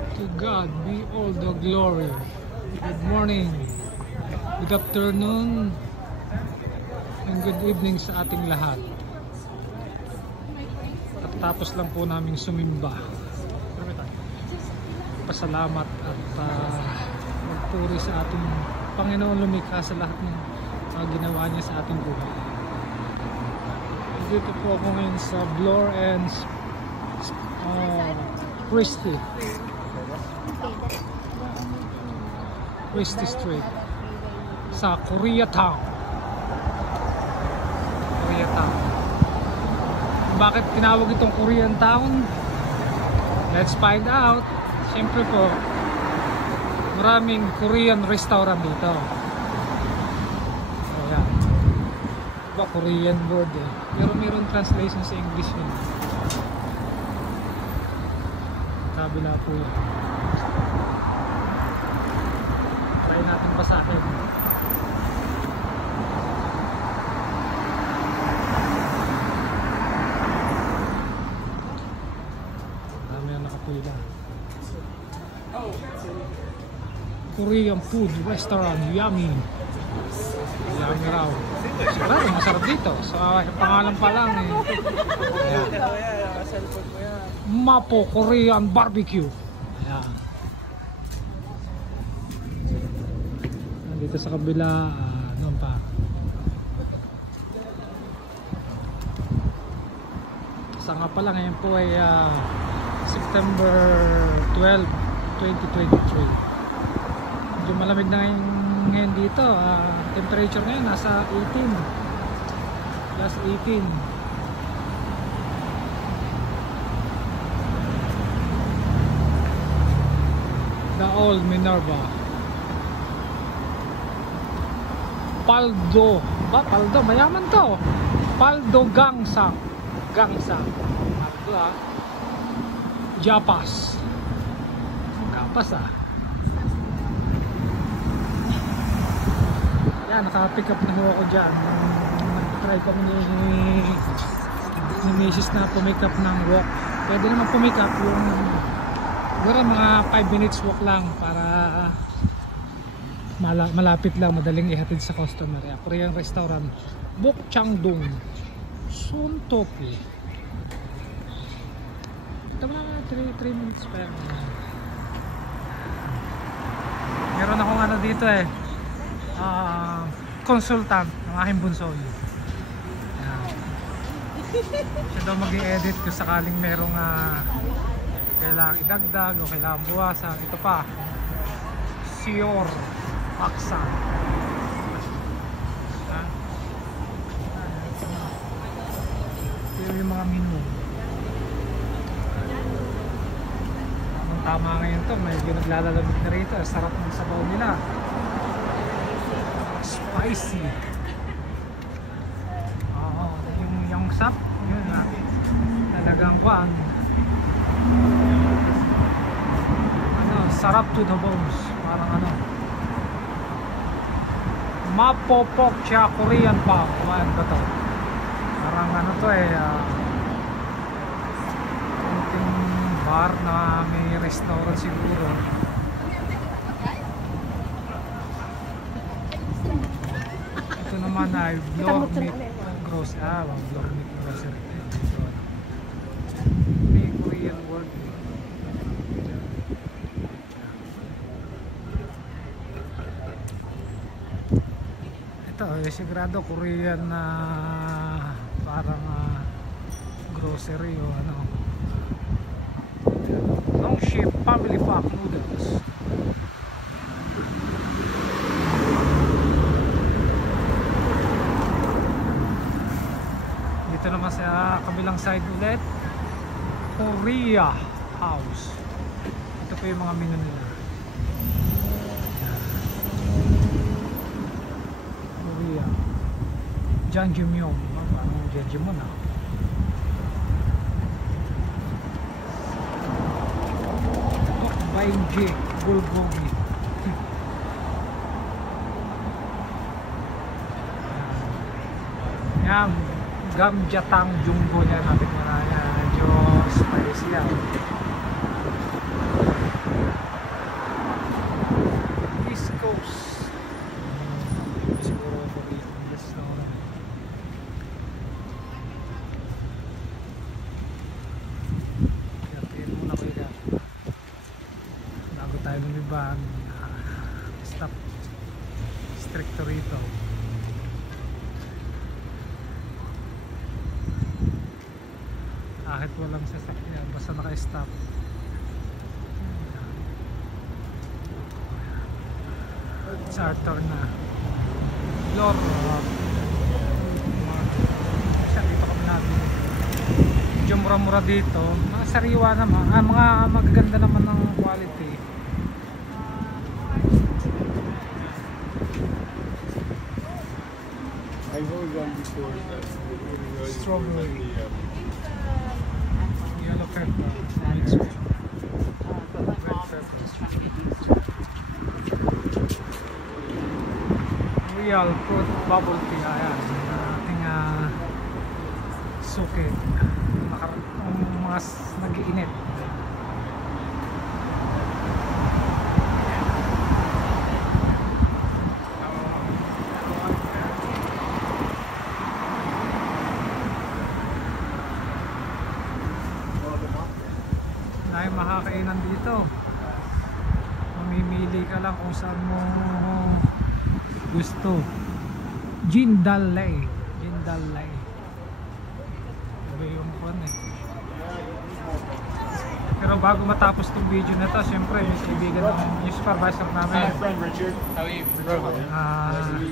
To God be all the glory. Good morning, good afternoon, and good evening sa ating lahat. At tapos lang po naming sumimba. Pasalamat at magpuri sa ating Panginoon lumikha sa lahat ng ginawa niya sa ating buhay. Dito po ako ngayon sa Bloor and Christie Street sa Koreatown. Bakit tinawag itong Korean Town? Let's find out. Siyempre po, maraming Korean restaurant dito. Ayan. Diba Korean word eh. Pero mayroon translation sa English yun. Kabila po yun. Try natin basahin. Dami na nakapila. Korean food restaurant, yummy. Yummy raw. Sigurado masarap dito. So pangalan pa lang eh. Mapo Korean barbecue. Ayan. Dito sa kabila, ano pa? Sa nga pala ngayon po ay September 12, 2023. Medyo malamig na ngayon dito. Temperature ngayon nasa 18. Plus 18. The Old Minerva. Paldo. Paldo, mayaman to. Paldo Gangsang. Paldo Japas. Kapas Yan, naka-pick up na ako dyan. Nag-try kami ni Mrs. na pumick up ng walk. Pwede naman pumick up yung mga 5 minutes walk lang para malapit lang, madaling ihatid sa customer. Korean restaurant, Bokchangdong, Suntopi. Ito na 3 minutes pa yan. Meron akong ano dito eh, consultant ng aking bunso. Siya daw mag-i-edit kung sakaling merong kailangan idagdag o kailangan buwasan. Ito pa, Sior Paksa. Ito yung mga menu. Tama ngayon to, may naglalamig na rito. Sarap ng sabaw nila. Spicy. Oo, yung sap, yun talagang sarap to the bones. Parang Mapo Pork Cha Korean pa. Kumain ba to? Parang to kunting bar na may restaurant siguro. Ito naman ay Bloor Meat Grocery. Bloor Meat Grocery. May Korean word. Ito sigurado Korean na parang grocery o long ship family pack noodles. Dito naman sa kabilang side ulit, Korea House. Ito po yung mga menu nila. Korea Janjimyeon. Parang Janjimyeon Bainji Bulgogi. Yan, gamjatang jumbo niya natin mga medyo spicy yan. dahil yung iba stop stricto rito. Kahit walang sasakyan basta naka-stop. It's our turn na. Europe. Dito kami natin. Medyo mura-mura dito. Mga sariwa naman. Mga magaganda naman ng quality. I've always done before. Strawberry. Yellow pepper. Mixed with red pepper. Real fruit bubble tea. Ayan. Ating suke. Mga nag-iinit. Dahil makakainan dito. Mamimili ka lang kung saan mo gusto. Jindalee. Jindalee. Iba yung fun eh. Pero bago matapos itong video na to, syempre may kaibigan ng supervisor namin. Hi, friend Richard. How are you?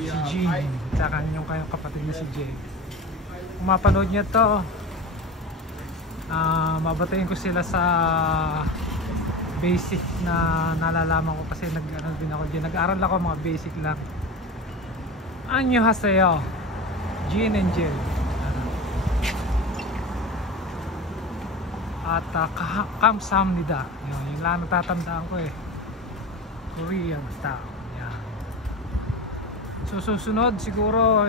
Si Jean. Tsaka yung kayong kapatid na si Jay. Kung mapanood niya to, mabatayin ko sila sa basic na nalalaman ko kasi nag-aral din ako dyan. Nag-aral ako mga basic lang. Annyeonghaseyo. Jean and Jill. At kamsahamnida. Yung lang natatandaan ko eh. Korean style. Yan. So susunod siguro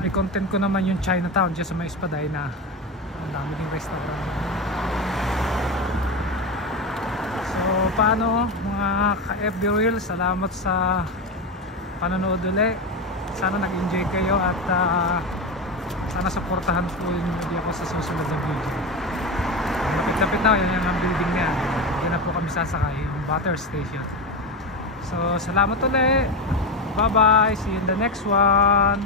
ay content ko naman yung Chinatown dyan sa may Espadaya. Ang dami ding restaurant. So paano mga ka-FB Real, salamat sa panonood ulit. Sana nag-enjoy kayo at sana supportahan po yung video ko sa susunod na video. Lapit-lapit na yan ang building na yan. Yan na po kami sasakay, yung butter station. So salamat ulit. Bye bye, see you in the next one.